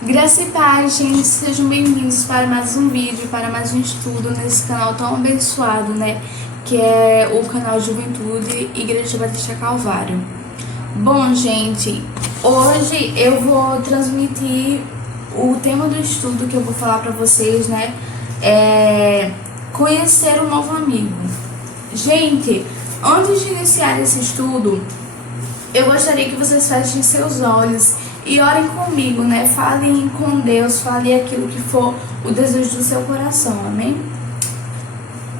Graça e paz, gente, sejam bem-vindos para mais um vídeo, para mais um estudo nesse canal tão abençoado, né? Que é o canal Juventude Igreja Batista Calvário. Bom, gente, hoje eu vou transmitir o tema do estudo que eu vou falar para vocês, né? É conhecer um novo amigo. Gente, antes de iniciar esse estudo, eu gostaria que vocês fechem seus olhos e orem comigo, né? Falem com Deus, falem aquilo que for o desejo do seu coração, amém?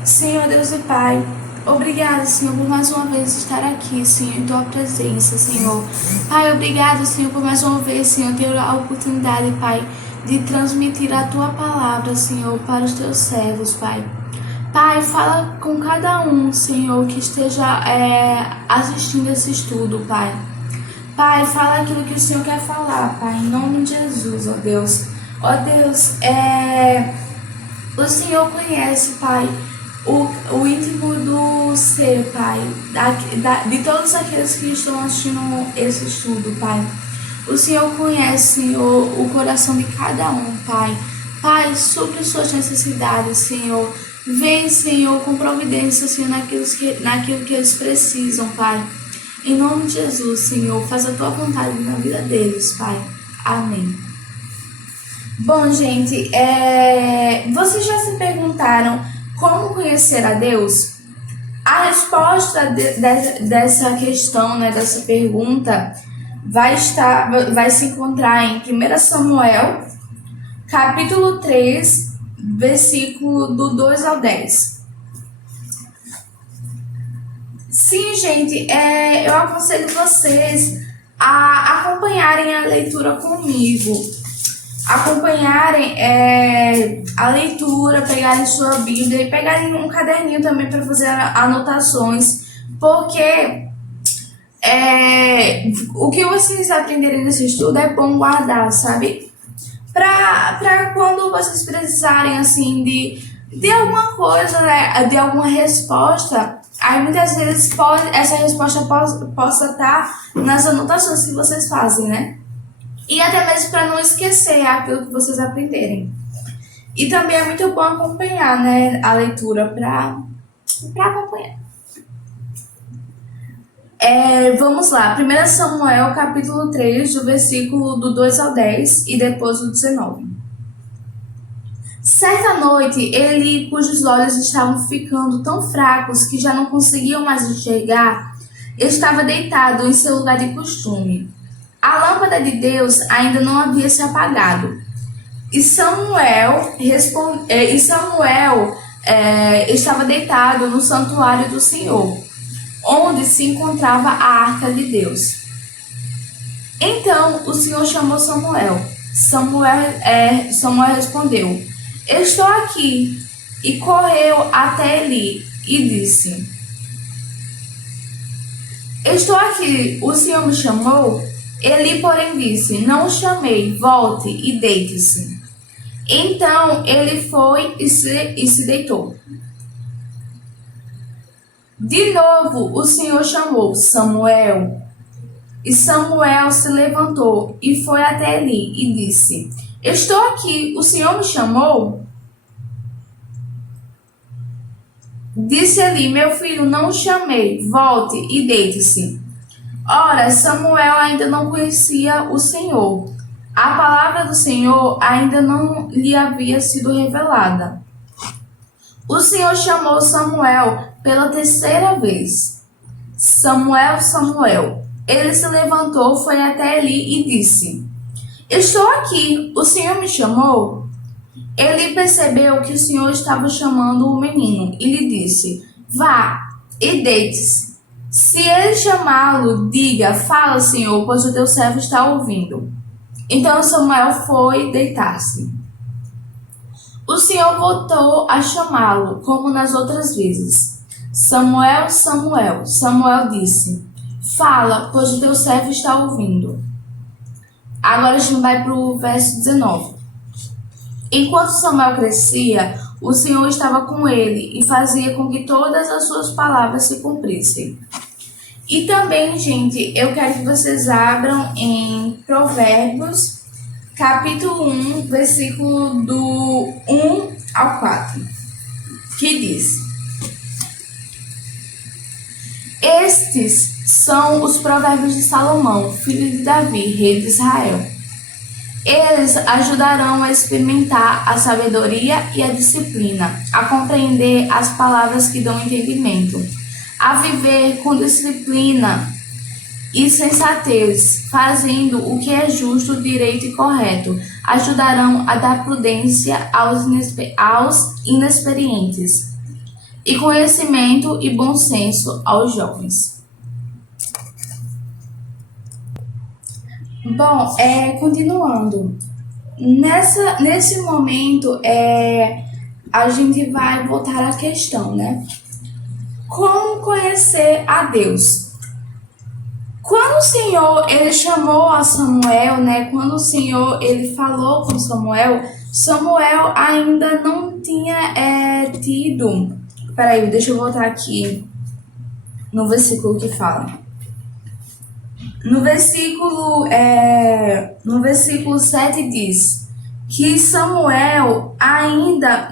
Senhor Deus e Pai, obrigada, Senhor, por mais uma vez estar aqui, Senhor, em Tua presença, Senhor. Pai, obrigada, Senhor, por mais uma vez, Senhor, ter a oportunidade, Pai, de transmitir a Tua palavra, Senhor, para os Teus servos, Pai. Pai, fala com cada um, Senhor, que esteja assistindo esse estudo, Pai. Pai, fala aquilo que o Senhor quer falar, Pai, em nome de Jesus, ó Deus. Ó Deus, o Senhor conhece, Pai, o íntimo do ser, Pai, de todos aqueles que estão assistindo esse estudo, Pai. O Senhor conhece, Senhor, o coração de cada um, Pai. Pai, supre suas necessidades, Senhor. Vem, Senhor, com providência, Senhor, naquilo que eles precisam, Pai. Em nome de Jesus, Senhor, faz a Tua vontade na vida deles, Pai. Amém. Bom, gente, vocês já se perguntaram como conhecer a Deus? A resposta dessa questão, né, dessa pergunta, vai se encontrar em 1 Samuel, capítulo 3, versículo do 2 ao 10. Sim, gente, eu aconselho vocês a acompanharem a leitura comigo. Acompanharem a leitura, pegarem sua Bíblia e pegarem um caderninho também para fazer anotações, porque o que vocês aprenderem nesse estudo é bom guardar, sabe? Para quando vocês precisarem, assim, de alguma coisa, né, de alguma resposta, aí muitas vezes essa resposta possa estar nas anotações que vocês fazem, né? E até mesmo para não esquecer aquilo que vocês aprenderem. E também é muito bom acompanhar, né, a leitura para acompanhar. Vamos lá, 1 Samuel capítulo 3, do versículo do 2 ao 10 e depois do 19. Certa noite, Eli, cujos olhos estavam ficando tão fracos que já não conseguiam mais enxergar, estava deitado em seu lugar de costume. A lâmpada de Deus ainda não havia se apagado. E Samuel estava deitado no santuário do Senhor, onde se encontrava a arca de Deus. Então o Senhor chamou Samuel. Samuel respondeu: "Estou aqui." E correu até Eli e disse: "Estou aqui, o Senhor me chamou?" Eli, porém, disse: "Não o chamei, volte e deite-se." Então ele foi e se deitou. De novo o Senhor chamou: "Samuel." E Samuel se levantou e foi até Eli e disse: "Estou aqui, o Senhor me chamou?" Disse Eli: "Meu filho, não o chamei, volte e deite-se." Ora, Samuel ainda não conhecia o Senhor. A palavra do Senhor ainda não lhe havia sido revelada. O Senhor chamou Samuel pela terceira vez: "Samuel, Samuel." Ele se levantou, foi até Eli e disse: "Estou aqui, o Senhor me chamou?" Eli percebeu que o Senhor estava chamando o menino e lhe disse: "Vá e deite-se. Se ele chamá-lo, diga: 'Fala, Senhor, pois o teu servo está ouvindo.'" Então Samuel foi deitar-se. O Senhor voltou a chamá-lo, como nas outras vezes: "Samuel, Samuel." Samuel disse: "Fala, pois o teu servo está ouvindo." Agora a gente vai para o verso 19. Enquanto Samuel crescia, o Senhor estava com ele e fazia com que todas as suas palavras se cumprissem. E também, gente, eu quero que vocês abram em Provérbios, capítulo 1, versículo do 1 ao 4, que diz: Estes são os provérbios de Salomão, filho de Davi, rei de Israel. Eles ajudarão a experimentar a sabedoria e a disciplina, a compreender as palavras que dão entendimento, a viver com disciplina e sensatez, fazendo o que é justo, direito e correto. Ajudarão a dar prudência aos inexperientes e conhecimento e bom senso aos jovens. Bom, continuando. Nesse momento, a gente vai voltar à questão, né? Como conhecer a Deus? Quando o Senhor ele chamou a Samuel, né? Quando o Senhor ele falou com Samuel, Samuel ainda não tinha tido. Peraí, deixa eu voltar aqui no versículo que fala. No versículo 7 diz que Samuel ainda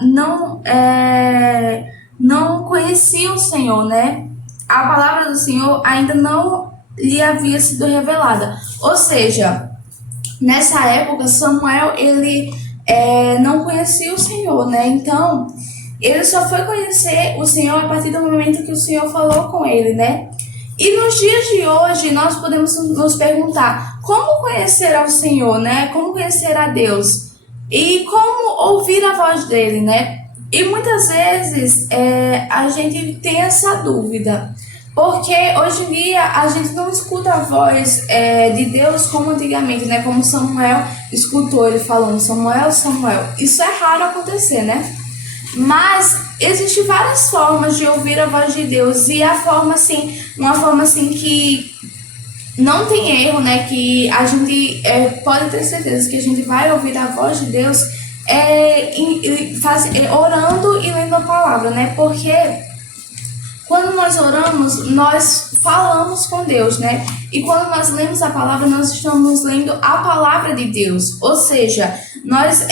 não conhecia o Senhor, né? A palavra do Senhor ainda não lhe havia sido revelada. Ou seja, nessa época, Samuel, ele não conhecia o Senhor, né? Então, ele só foi conhecer o Senhor a partir do momento que o Senhor falou com ele, né? E nos dias de hoje, nós podemos nos perguntar como conhecer ao Senhor, né? Como conhecer a Deus? E como ouvir a voz dele, né? E muitas vezes a gente tem essa dúvida, porque hoje em dia a gente não escuta a voz de Deus como antigamente, né? Como Samuel escutou ele falando, Samuel, Samuel. Isso é raro acontecer, né? Mas existem várias formas de ouvir a voz de Deus, e uma forma assim que não tem erro, né? Que a gente pode ter certeza que a gente vai ouvir a voz de Deus orando e lendo a palavra, né? Porque quando nós oramos, nós falamos com Deus, né? E quando nós lemos a palavra, nós estamos lendo a palavra de Deus. Ou seja, nós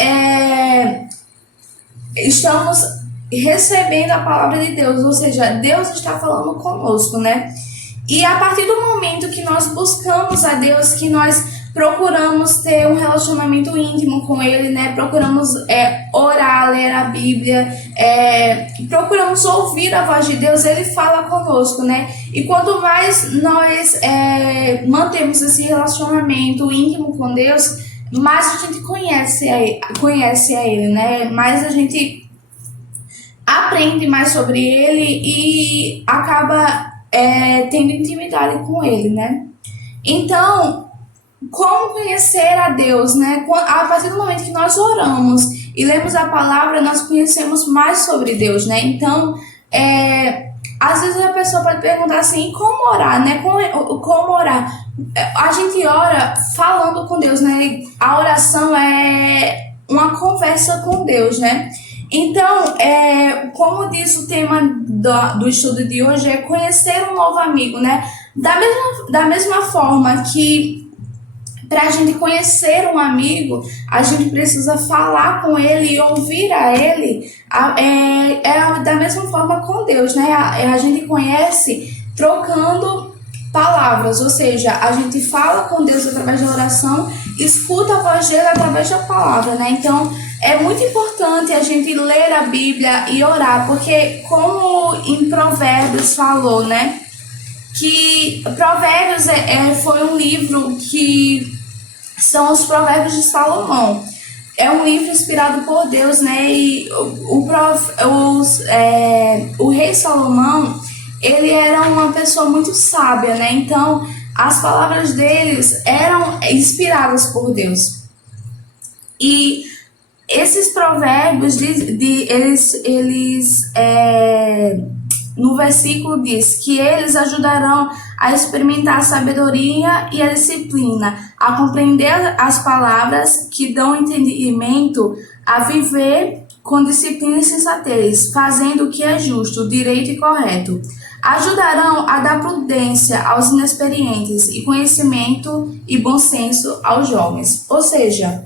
estamos recebendo a palavra de Deus, ou seja, Deus está falando conosco, né? E a partir do momento que nós buscamos a Deus, que nós procuramos ter um relacionamento íntimo com Ele, né? Procuramos orar, ler a Bíblia, procuramos ouvir a voz de Deus, Ele fala conosco, né? E quanto mais nós mantemos esse relacionamento íntimo com Deus, mais a gente conhece a Ele, né? Mais a gente aprende mais sobre Ele e acaba tendo intimidade com Ele, né? Então, como conhecer a Deus, né? A partir do momento que nós oramos e lemos a palavra, nós conhecemos mais sobre Deus, né? Então, às vezes a pessoa pode perguntar assim, como orar, né? Como orar? A gente ora falando com Deus, né? A oração é uma conversa com Deus, né? Então, como diz o tema do estudo de hoje, é conhecer um novo amigo, né? Da mesma forma que para a gente conhecer um amigo, a gente precisa falar com ele e ouvir a ele, da mesma forma com Deus, né? A gente conhece trocando palavras, ou seja, a gente fala com Deus através da oração, escuta a voz dele através da palavra, né? Então, é muito importante a gente ler a Bíblia e orar, porque como em Provérbios falou, né? Que Provérbios foi um livro que são os Provérbios de Salomão. É um livro inspirado por Deus, né? E o rei Salomão, ele era uma pessoa muito sábia, né? Então, as palavras deles eram inspiradas por Deus. E esses provérbios, no versículo diz que eles ajudarão a experimentar a sabedoria e a disciplina, a compreender as palavras que dão entendimento, a viver com disciplina e sensatez, fazendo o que é justo, direito e correto. Ajudarão a dar prudência aos inexperientes e conhecimento e bom senso aos jovens. Ou seja,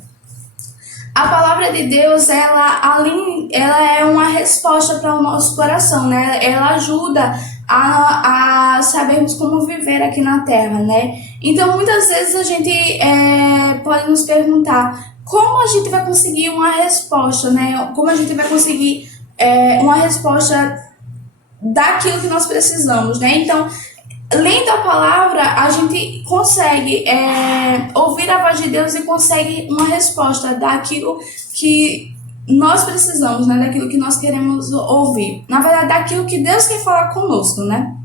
A palavra de Deus, ela é uma resposta para o nosso coração, né? Ela ajuda a sabermos como viver aqui na Terra, né? Então, muitas vezes a gente pode nos perguntar como a gente vai conseguir uma resposta, né? Como a gente vai conseguir uma resposta daquilo que nós precisamos, né? Então, lendo a palavra, a gente consegue ouvir a voz de Deus e consegue uma resposta daquilo que nós precisamos, né? Daquilo que nós queremos ouvir. Na verdade, daquilo que Deus quer falar conosco, né?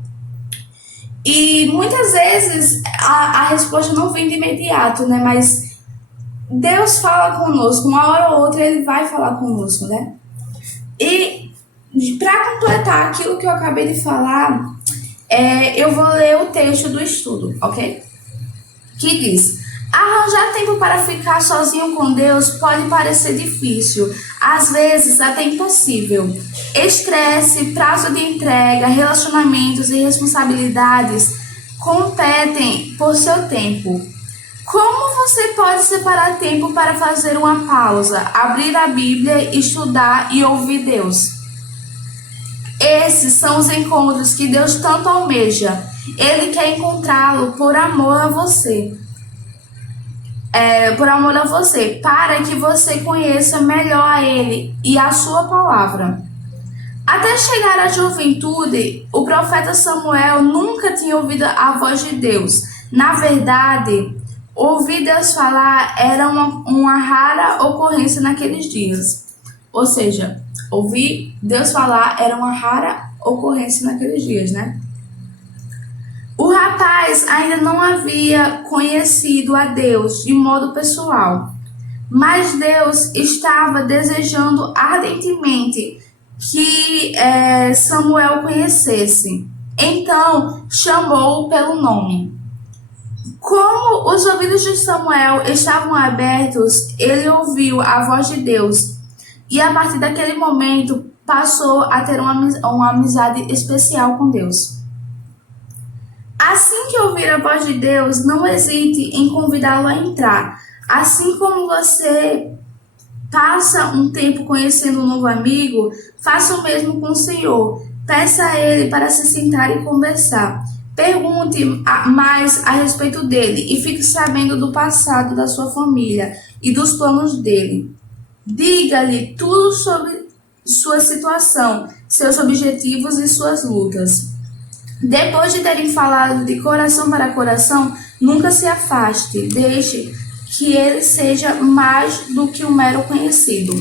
E muitas vezes a resposta não vem de imediato, né? Mas Deus fala conosco, uma hora ou outra Ele vai falar conosco, né? E para completar aquilo que eu acabei de falar, eu vou ler o texto do estudo, ok? Que diz: arranjar tempo para ficar sozinho com Deus pode parecer difícil, às vezes até impossível. Estresse, prazo de entrega, relacionamentos e responsabilidades competem por seu tempo. Como você pode separar tempo para fazer uma pausa, abrir a Bíblia, estudar e ouvir Deus? Esses são os encontros que Deus tanto almeja. Ele quer encontrá-lo por amor a você. Para que você conheça melhor a Ele e a sua palavra. Até chegar à juventude, o profeta Samuel nunca tinha ouvido a voz de Deus. Na verdade, ouvir Deus falar era uma rara ocorrência naqueles dias. Ou seja, ouvir Deus falar era uma rara ocorrência naqueles dias, né? O rapaz ainda não havia conhecido a Deus de modo pessoal, mas Deus estava desejando ardentemente que Samuel conhecesse. Então, chamou-o pelo nome. Como os ouvidos de Samuel estavam abertos, ele ouviu a voz de Deus e, a partir daquele momento, passou a ter uma amizade especial com Deus. Assim que ouvir a voz de Deus, não hesite em convidá-lo a entrar. Assim como você passa um tempo conhecendo um novo amigo, faça o mesmo com o Senhor. Peça a Ele para se sentar e conversar. Pergunte mais a respeito dele e fique sabendo do passado da sua família e dos planos dele. Diga-lhe tudo sobre sua situação, seus objetivos e suas lutas. Depois de terem falado de coração para coração, nunca se afaste, deixe que ele seja mais do que um mero conhecido.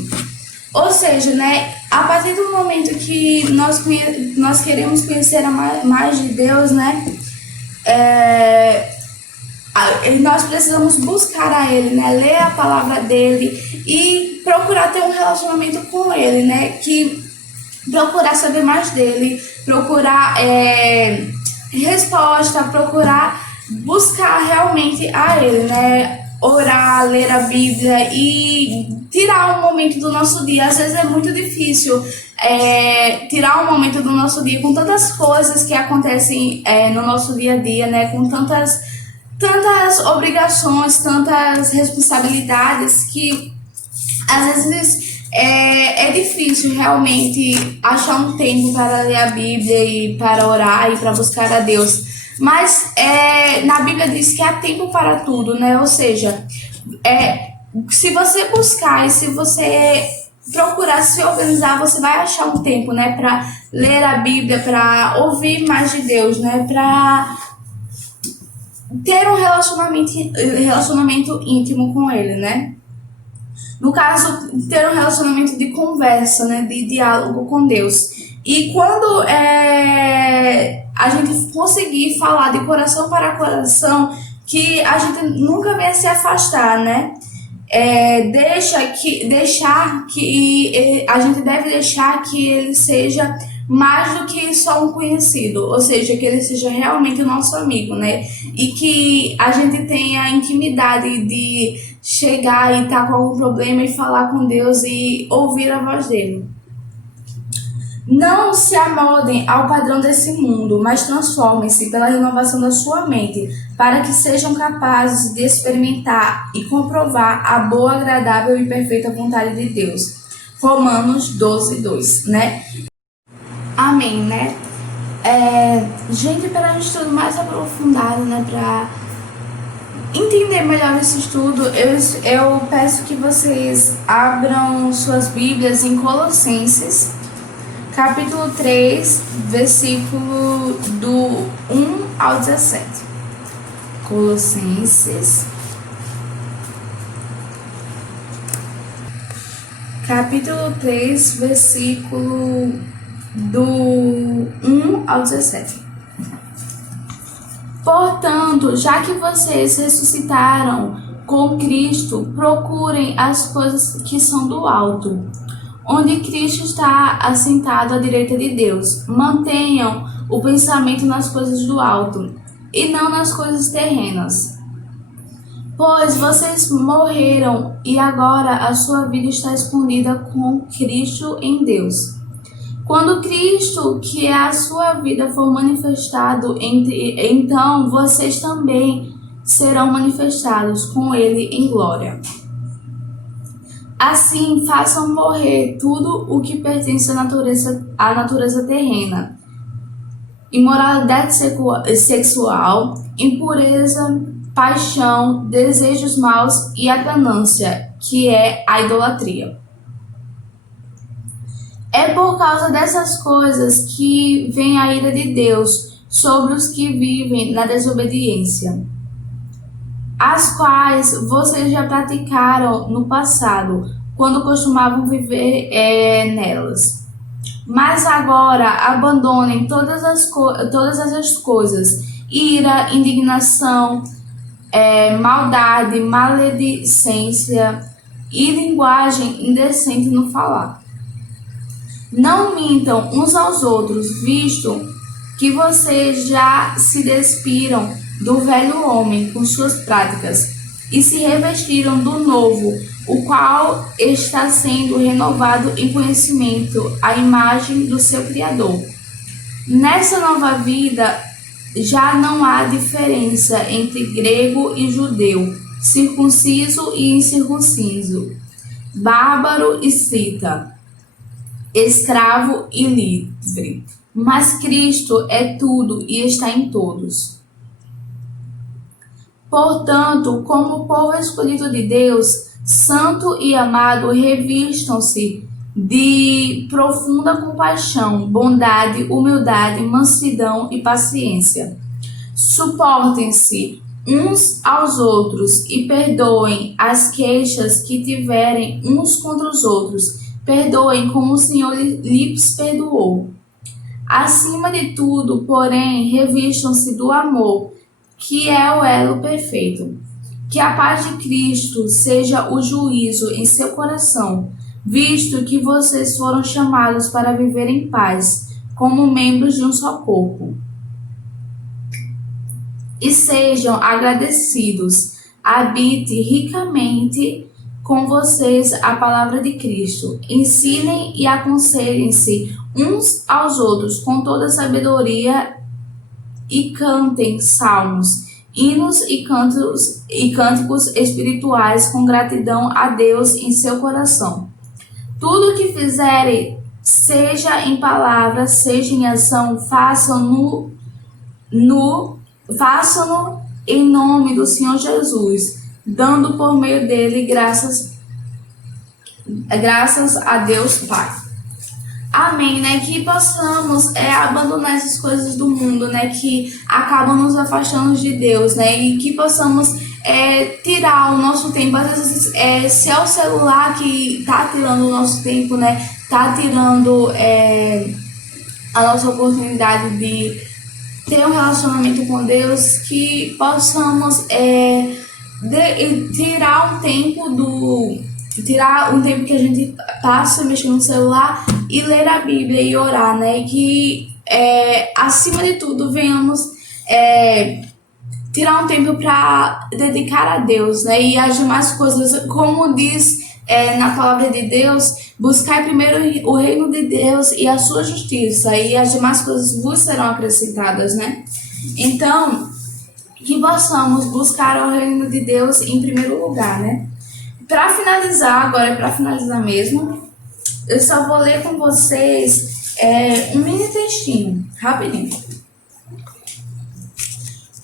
Ou seja, né, a partir do momento que nós queremos conhecer mais de Deus, né, nós precisamos buscar a Ele, né, ler a palavra dele e procurar ter um relacionamento com Ele, né, procurar saber mais dele, procurar resposta, procurar buscar realmente a Ele, né? Orar, ler a Bíblia e tirar um momento do nosso dia. Às vezes é muito difícil tirar um momento do nosso dia com tantas coisas que acontecem no nosso dia a dia, né? Com tantas obrigações, tantas responsabilidades que às vezes é difícil realmente achar um tempo para ler a Bíblia e para orar e para buscar a Deus. Mas na Bíblia diz que há tempo para tudo, né? Ou seja, se você buscar e se você procurar se organizar, você vai achar um tempo, né? Para ler a Bíblia, para ouvir mais de Deus, né? Para ter um relacionamento íntimo com Ele, né? No caso, ter um relacionamento de conversa, né? De diálogo com Deus. E quando a gente conseguir falar de coração para coração, que a gente nunca venha se afastar, né? A gente deve deixar que ele seja mais do que só um conhecido, ou seja, que ele seja realmente o nosso amigo, né? E que a gente tenha intimidade de chegar e estar com algum problema e falar com Deus e ouvir a voz dele. Não se amoldem ao padrão desse mundo, mas transformem-se pela renovação da sua mente, para que sejam capazes de experimentar e comprovar a boa, agradável e perfeita vontade de Deus. Romanos 12:2, né? Amém, né? Gente, para um estudo mais aprofundado, né, para entender melhor esse estudo, eu peço que vocês abram suas Bíblias em Colossenses, capítulo 3, versículo do 1 ao 17. Colossenses, capítulo 3, versículo do 1 ao 17. Portanto, já que vocês ressuscitaram com Cristo, procurem as coisas que são do alto, onde Cristo está assentado à direita de Deus. Mantenham o pensamento nas coisas do alto e não nas coisas terrenas. Pois vocês morreram e agora a sua vida está escondida com Cristo em Deus. Quando Cristo, que é a sua vida, for manifestado, então vocês também serão manifestados com Ele em glória. Assim, façam morrer tudo o que pertence à natureza terrena: imoralidade sexual, impureza, paixão, desejos maus e a ganância, que é a idolatria. É por causa dessas coisas que vem a ira de Deus sobre os que vivem na desobediência, as quais vocês já praticaram no passado, quando costumavam viver nelas. Mas agora abandonem todas essas coisas: ira, indignação, maldade, maledicência e linguagem indecente no falar. Não mintam uns aos outros, visto que vocês já se despiram do velho homem com suas práticas e se revestiram do novo, o qual está sendo renovado em conhecimento à imagem do seu Criador. Nessa nova vida já não há diferença entre grego e judeu, circunciso e incircunciso, bárbaro e cita, escravo e livre, mas Cristo é tudo e está em todos. Portanto, como povo escolhido de Deus, santo e amado, revistam-se de profunda compaixão, bondade, humildade, mansidão e paciência. Suportem-se uns aos outros e perdoem as queixas que tiverem uns contra os outros. Perdoem como o Senhor lhes perdoou. Acima de tudo, porém, revistam-se do amor, que é o elo perfeito. Que a paz de Cristo seja o juízo em seu coração, visto que vocês foram chamados para viver em paz, como membros de um só corpo. E sejam agradecidos. Habite ricamente com vocês a palavra de Cristo. Ensinem e aconselhem-se uns aos outros com toda sabedoria e cantem salmos, hinos e cânticos espirituais com gratidão a Deus em seu coração. Tudo o que fizerem, seja em palavra, seja em ação, façam-no em nome do Senhor Jesus, dando por meio dele graças a Deus Pai. Amém, né? Que possamos abandonar essas coisas do mundo, né? Que acabam nos afastando de Deus, né? E que possamos tirar o nosso tempo. Às vezes, se é o celular que tá tirando o nosso tempo, né? Tá tirando a nossa oportunidade de ter um relacionamento com Deus, que possamos tirar um tempo que a gente passa mexendo no celular e ler a Bíblia e orar, né? Que acima de tudo venhamos tirar um tempo para dedicar a Deus, né? E as demais coisas, como diz na palavra de Deus, buscar primeiro o reino de Deus e a sua justiça, e as demais coisas vos serão acrescentadas, né? Então, que possamos buscar o reino de Deus em primeiro lugar, né? Para finalizar, agora é para finalizar mesmo, eu só vou ler com vocês um mini textinho, rapidinho.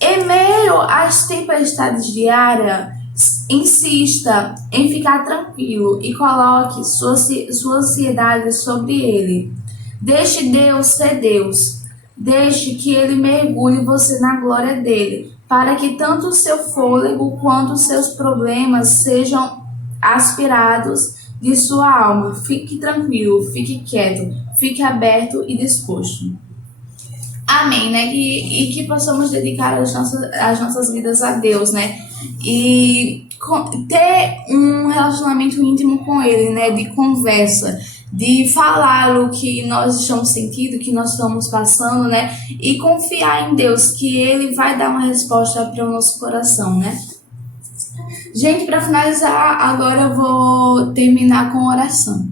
Em meio às tempestades diárias, insista em ficar tranquilo e coloque sua ansiedade sobre ele. Deixe Deus ser Deus. Deixe que ele mergulhe você na glória dele, para que tanto o seu fôlego quanto os seus problemas sejam aspirados de sua alma. Fique tranquilo, fique quieto, fique aberto e disposto. Amém, né? E que possamos dedicar as nossas vidas a Deus, né? E ter um relacionamento íntimo com Ele, né? De conversa, de falar o que nós estamos sentindo, que nós estamos passando, né? E confiar em Deus, que Ele vai dar uma resposta para o nosso coração, né? Gente, para finalizar, agora eu vou terminar com oração.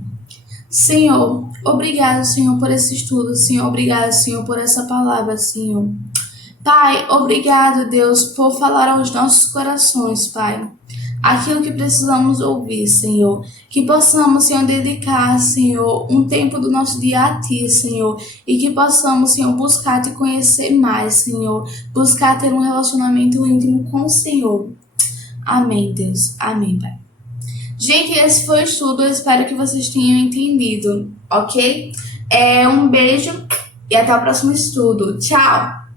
Senhor, obrigado, Senhor, por esse estudo, Senhor, obrigado, Senhor, por essa palavra, Senhor. Pai, obrigado, Deus, por falar aos nossos corações, Pai, aquilo que precisamos ouvir, Senhor. Que possamos, Senhor, dedicar, Senhor, um tempo do nosso dia a Ti, Senhor, e que possamos, Senhor, buscar Te conhecer mais, Senhor, buscar ter um relacionamento íntimo com o Senhor. Amém, Deus. Amém, Pai. Gente, esse foi o estudo, eu espero que vocês tenham entendido, ok? Um beijo e até o próximo estudo. Tchau!